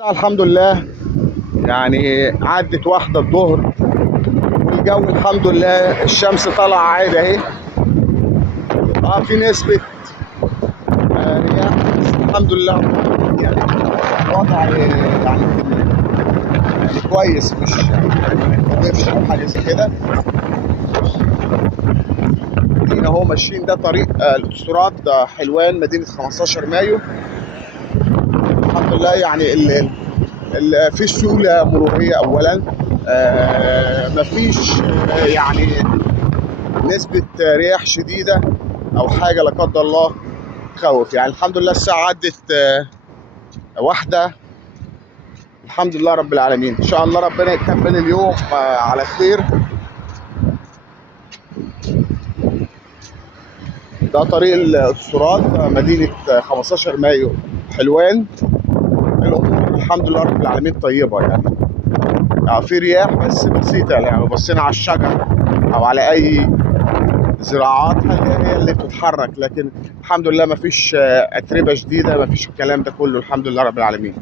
الحمد لله. يعني عدت واحدة الظهر والجو الحمد لله، الشمس طالعة عادي اهي. في نسبة رياح، بس الحمد لله يعني وضع يعني كويس، مش ما يخوفش او حاجة زي كده. ادينا اهو ماشيين، ده طريق الاوتوستراد حلوان مدينة 15 مايو. الحمد لله يعني في سيولة مرورية اولا. مفيش يعني نسبة رياح شديدة أو حاجة لا قدر الله تخوف. يعني الحمد لله الساعة عدت واحدة. الحمد لله رب العالمين، إن شاء الله ربنا يكمل اليوم على خير. ده طريق الأسطورات مدينة 15 مايو حلوان. الأمور الحمد لله رب العالمين طيبة يعني في رياح بس بسيطة. يعني لو بصينا على الشجر أو على أي زراعات هي اللي بتتحرك، لكن الحمد لله مفيش أتربة شديدة، مفيش الكلام ده كله، الحمد لله رب العالمين.